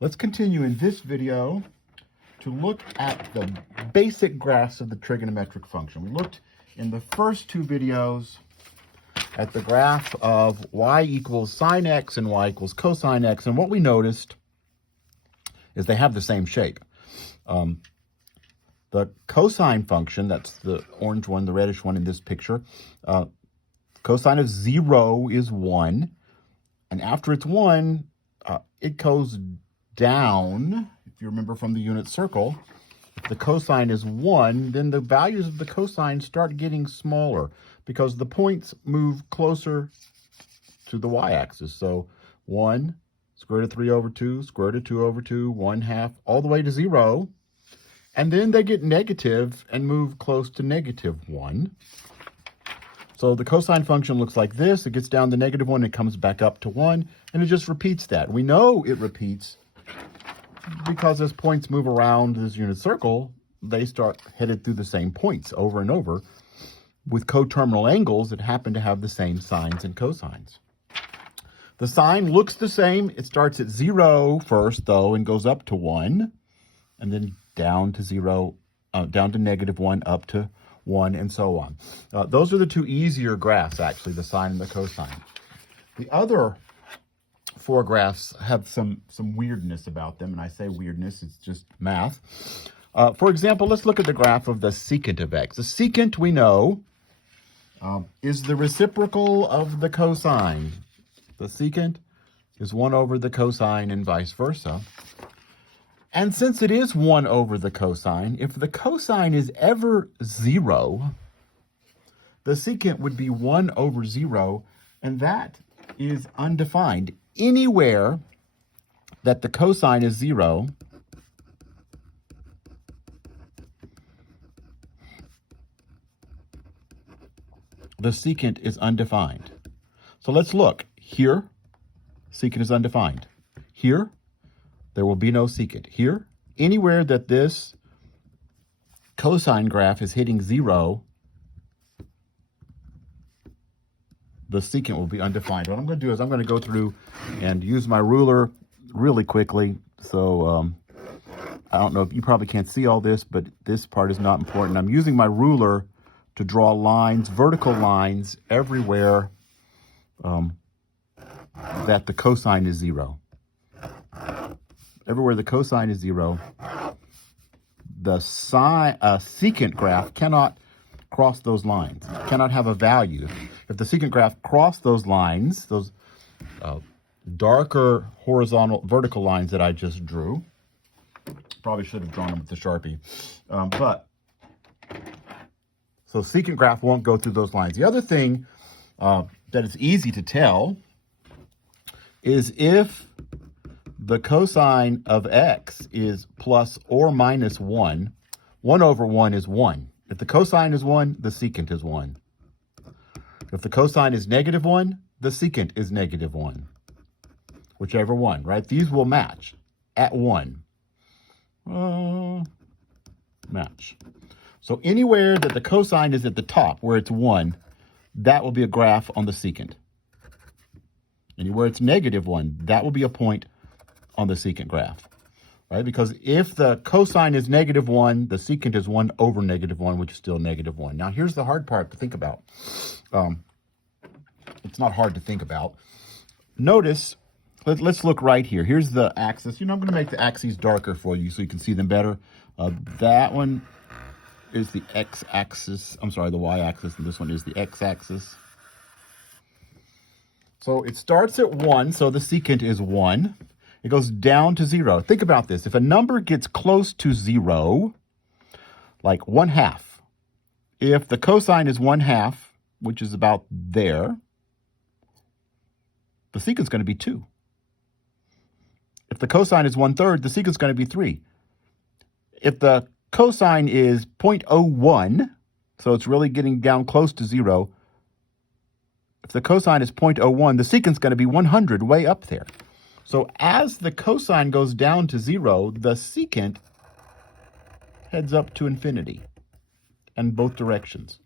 Let's continue in this video to look at the basic graphs of the trigonometric function. We looked in the first two videos at the graph of y equals sine x and y equals cosine x, and what we noticed is they have the same shape. The cosine function, that's the orange one, the reddish one in this picture, cosine of 0 is 1, and after it's 1, it goes down. If you remember from the unit circle, if the cosine is 1, then the values of the cosine start getting smaller because the points move closer to the y-axis. So 1, square root of 3 over 2, square root of 2 over 2, 1/2, all the way to 0. And then they get negative and move close to -1. So the cosine function looks like this. It gets down to -1, it comes back up to 1, and it just repeats that. We know it repeats because as points move around this unit circle, they start headed through the same points over and over with coterminal angles that happen to have the same sines and cosines. The sine looks the same. It starts at 0 first, though, and goes up to 1, and then down to 0, down to -1, up to 1, and so on. Those are the two easier graphs, actually, the sine and the cosine. The other four graphs have some weirdness about them, and I say weirdness, it's just math. For example, let's look at the graph of the secant of x. The secant, we know, is the reciprocal of the cosine. The secant is 1 over the cosine and vice versa. And since it is 1 over the cosine, if the cosine is ever 0, the secant would be 1 over 0, and that is undefined. Anywhere that the cosine is 0, the secant is undefined. So let's look. Here, secant is undefined. Here, there will be no secant. Here, anywhere that this cosine graph is hitting 0, the secant will be undefined. What I'm going to do is I'm going to go through and use my ruler really quickly. So I don't know if you probably can't see all this, but this part is not important. I'm using my ruler to draw lines, vertical lines, everywhere that the cosine is 0. Everywhere the cosine is 0, the secant graph cannot cross those lines. It cannot have a value. If the secant graph crossed those lines, those darker vertical lines that I just drew, probably should have drawn them with the Sharpie, so secant graph won't go through those lines. The other thing that is easy to tell is if the cosine of x is plus or minus 1, 1 over 1 is 1. If the cosine is 1, the secant is 1. If the cosine is -1, the secant is -1. Whichever one, right? These will match at 1. Match. So anywhere that the cosine is at the top, where it's 1, that will be a graph on the secant. Anywhere it's -1, that will be a point on the secant graph, right? Because if the cosine is -1, the secant is 1 over -1, which is still -1. Now, here's the hard part to think about. It's not hard to think about. Notice, let's look right here. Here's the axis. I'm going to make the axes darker for you so you can see them better. That one is the x-axis. I'm sorry, the y-axis, and this one is the x-axis. So it starts at 1, so the secant is 1. It goes down to 0. Think about this. If a number gets close to 0, like 1/2, if the cosine is 1/2, which is about there, the secant is going to be 2. If the cosine is 1/3, the secant is going to be 3. If the cosine is 0.01, so it's really getting down close to 0, if the cosine is 0.01, the secant is going to be 100, way up there. So as the cosine goes down to 0, the secant heads up to infinity in both directions.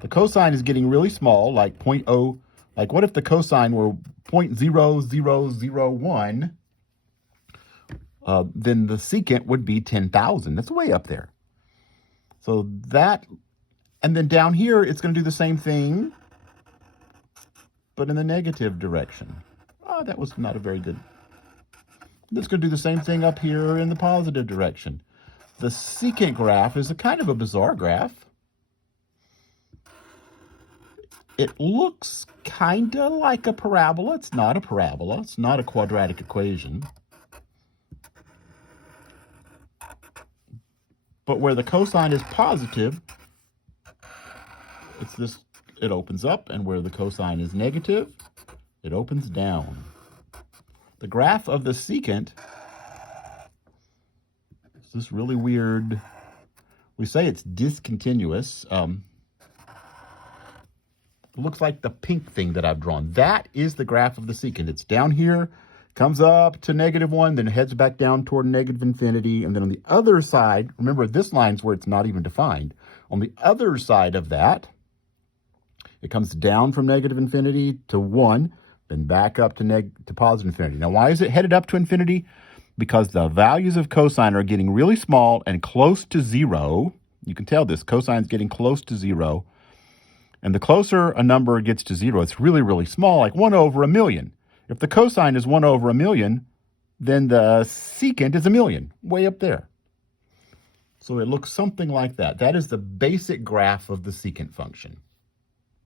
The cosine is getting really small, like 0.0. Like what if the cosine were 0.0001? then the secant would be 10,000. That's way up there. So that, and then down here, it's going to do the same thing, but in the negative direction. Oh, that was not a very good. It's going to do the same thing up here in the positive direction. The secant graph is a kind of a bizarre graph. It looks kind of like a parabola. It's not a parabola. It's not a quadratic equation. But where the cosine is positive, it's this, it opens up, and where the cosine is negative, it opens down. The graph of the secant is this really weird, we say it's discontinuous. It looks like the pink thing that I've drawn. That is the graph of the secant. It's down here, comes up to -1, then heads back down toward negative infinity. And then on the other side, remember this line's where it's not even defined. On the other side of that, it comes down from negative infinity to 1, then back up to positive infinity. Now, why is it headed up to infinity? Because the values of cosine are getting really small and close to 0. You can tell this, cosine's getting close to 0. And the closer a number gets to 0, it's really, really small, like 1 over a million. If the cosine is 1 over a million, then the secant is a million, way up there. So it looks something like that. That is the basic graph of the secant function.